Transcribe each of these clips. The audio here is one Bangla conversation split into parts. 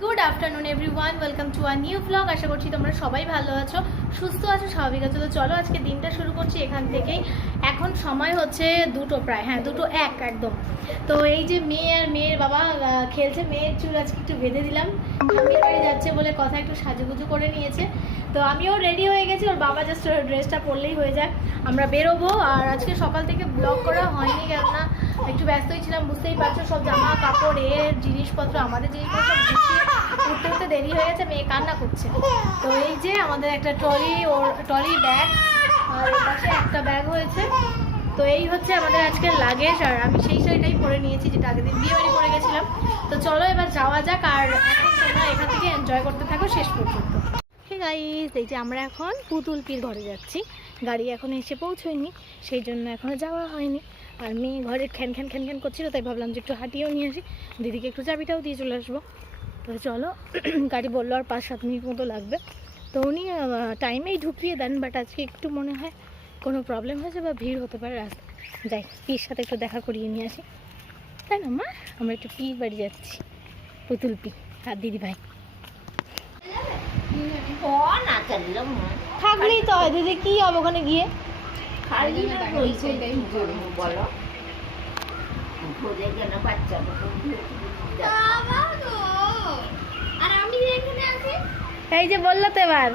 Good afternoon everyone welcome to our new blog আশা করছি তোমরা সবাই ভালো আছো, সুস্থ আছো, স্বাভাবিক আছো। তো চলো, আজকে দিনটা শুরু করছি এখান থেকেই। এখন সময় হচ্ছে দুটো প্রায় হ্যাঁ দুটো এক একদম। তো এই যে মেয়ে আর মেয়ের বাবা খেলছে, মেয়ের চুল আজকে একটু বেঁধে দিলাম। ঠাম্মির বাড়ি যাচ্ছে বলে কথা একটু সাজুগুজু করে নিয়েছে। তো আমিও রেডি হয়ে গেছি, ওর বাবা জাস্ট ড্রেসটা পরলেই হয়ে যায় আমরা বেরোবো, আর আজকে সকাল থেকে ব্লগ করা হয়নি কেননা একটু ব্যস্তই ছিলাম, বুঝতেই পারছ, সব জামা কাপড় এর জিনিসপত্র, আমাদের জিনিসপত্র উঠতে উঠতে দেরি হয়ে গেছে, মেয়ে কান্না করছে। তো এই যে আমাদের একটা ট্রলি, ওর ট্রলি ব্যাগ, আর পাশে একটা ব্যাগ হয়েছে। তো এই হচ্ছে আমাদের আজকের লাগেজ আর আমি সেই শাড়িটাই পরে নিয়েছি, যেটা আগের দিন বিয়ে পরে গেছিলাম। তো চলো এবার যাওয়া যাক, আর এখন এখান থেকে এনজয় করতে থাকো শেষ পর্যন্ত। এই যে আমরা এখন পুতুল পুতুলপির ঘরে যাচ্ছি। গাড়ি এখন এসে পৌঁছয়নি, সেই জন্য এখনও যাওয়া হয়নি। আর মেয়ে ঘরে খ্যান খ্যান খ্যান খ্যান করছিল তাই ভাবলাম যে একটু হাঁটিয়েও নিয়ে আসি। দিদিকে একটু চাবিটাও দিয়ে চলে আসব। তো চলো গাড়ি বলল আর পাঁচ সাত মিনিট মতো লাগবে। তো উনি টাইমেই ঢুকিয়ে দেন বাট আজকে একটু মনে হয় কোনো প্রবলেম হয়েছে বা ভিড় হতে পারে রাস্তা। যাই পির সাথে একটু দেখা করিয়ে নিয়ে আসি। তাই না মা? আমরা একটু পি বাড়ি যাচ্ছি। পুতুল পি আর দিদি ভাই। না থাকলেই তো হয় দিদি কি হবে ওখানে গিয়ে? না রয়েছে বলো। ভোজে। কেন বাচ্চা আর আমি এখানে আছি? এই যে বলল তো এবার।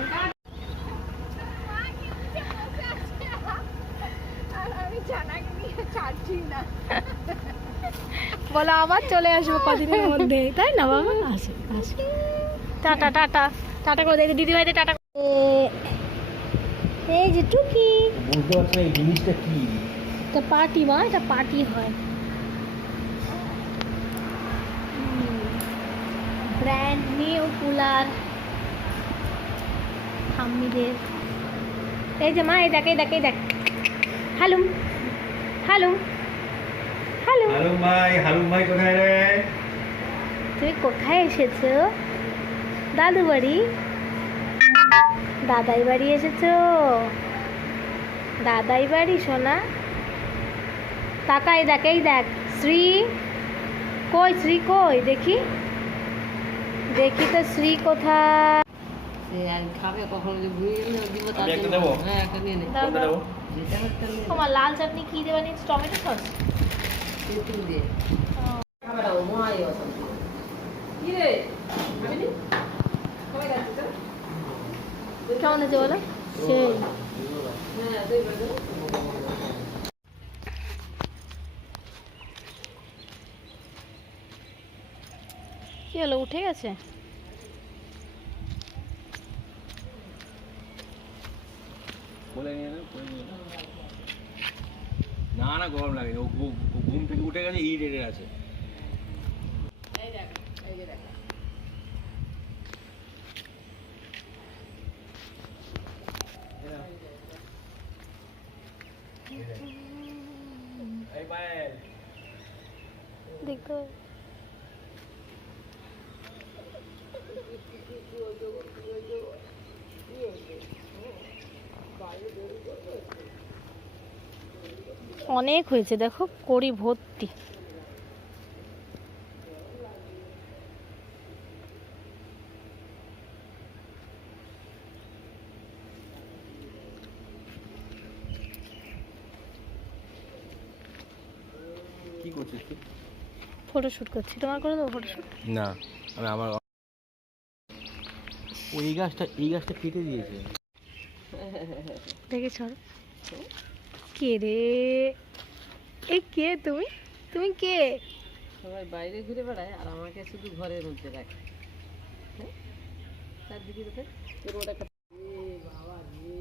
বলো আবার চলে আসব কদিনের মধ্যে। তাই না বাবা? আসো আসো। Tata tata. টাটা করে দেখি দিদি ভাইদের টাটা এই যে টুকি। বুঝতে পারছি না এই জিনিসটা কি? এটা পার্টি মা এটা পার্টি হয়। ব্র্যান্ড নিউ কুলার ঠাম্মিদের। এই যে মা এই দেখ এই দেখ এই দেখ। হালুম হালুম হালুম। হালুম ভাই হালুম ভাই কোথায় রে? তুমি কোথায় এসেছ? দাদু বাড়ি দাদাই বাড়ি এসেছ দাদাই বাড়ি সোনা। তাকাই দেখ এই দেখ শ্রী কই শ্রী কই? দেখি। দেখি তো শ্রী কোথায়। খাবে কখন? দেবো? হ্যাঁ। তোমার লাল চাটনি কি দেবা নিচ্ছ টমেটো সস? দিয়ে খাবার দাও মহাই অসন্ত কি রে আমি নি? সবাই যাচ্ছে তো? কেমন বলো সেই। কি হলো, উঠে গেছে না। না গরম লাগে ঘুম থেকে উঠে গেছে ইরিটেটেড আছে অনেক হয়েছে দেখো কড়ি ভর্তি। কি করছিস তুই? ফটোশ্যুট করছি। তোমার করে দেবো ফটোশ্যুট না আমি আমার ওই গাছটা এই গাছটা কেটে দিয়েছে। দেখে চল কে রে? এ কে তুমি? তুমি কে? সবাই বাইরে ঘুরে বেড়ায় আর আমাকে শুধু ঘরের মধ্যে রাখে। হ্যাঁ? চারদিকে তোর ওটা বাবা রে।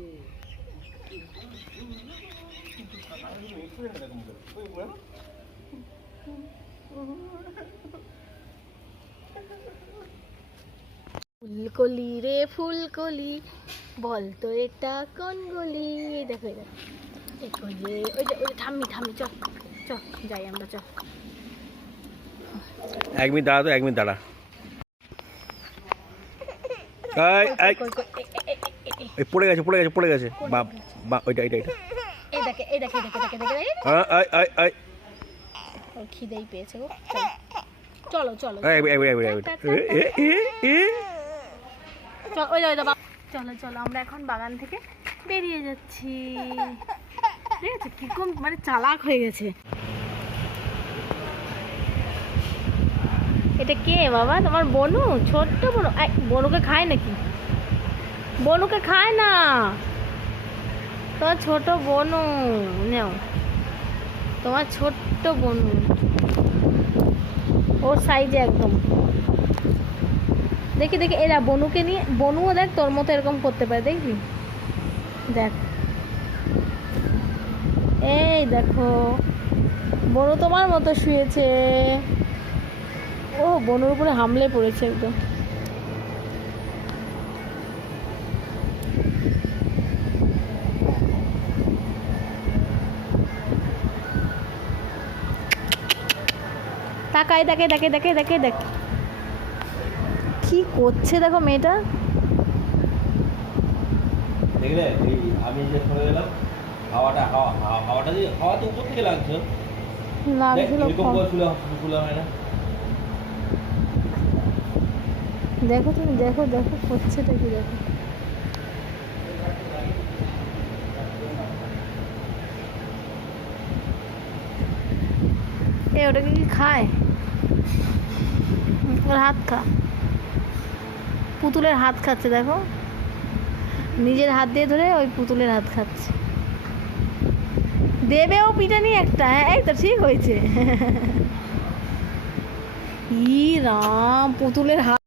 ফুলকলি রে ফুলকলি বল তো এটা কোন গলি এই দেখো এই দেখো এই যে ওই যে ওই যে থাম্মি থাম্মি চল চল যাই আমরা চল এক মিনিট দাঁড়া তো এক মিনিট পড়ে গেছে পড়ে গেছে পড়ে গেছে বা ওইটা এই দেখে দেখে দেখে দেখে দেখে খিদেই পেয়েছে গো চল চলো চলো। চলো আমরা এখন বাগান থেকে বেরিয়ে যাচ্ছি। ঠিক আছে? কীরকম মানে চালাক হয়ে গেছে। এটা কে, বাবা? তোমার বনু? ছোট্ট বনু। বনুকে খায় নাকি? বনুকে খায় না। তোমার ছোট বনু, নেও। তোমার ছোট্ট বনু। ওর সাইজে একদম। দেখি দেখি। এরা বনুকে নিয়ে, বনুও দেখ, তোর মতো এরকম করতে পারে দেখবি দেখ। এই দেখো, বনু তোমার মতো শুয়েছে। ও, বনুর উপরে হামলে পড়েছে একদম। তাকাই দেখে দেখে দেখে দেখে দেখ। কি করছে দেখো মেয়েটা? দেখলে? এই আমি যে সরে গেলাম হাওয়াটা হাওয়া হাওয়া- হাওয়াটা দিয়ে হাওয়া তো উপর থেকে লাগছে। দেখ, তুমি দেখো দেখো করছেটা কি দেখো। এ ওটাকে কি খায়? ওর হাত খা। পুতুলের হাত খাচ্ছে, দেখো। নিজের হাত দিয়ে ধরে ওই পুতুলের হাত খাচ্ছে। দেবেও পিটানি একটা হ্যাঁ এই তো ঠিক হয়েছে। ই রাম, পুতুলের হাত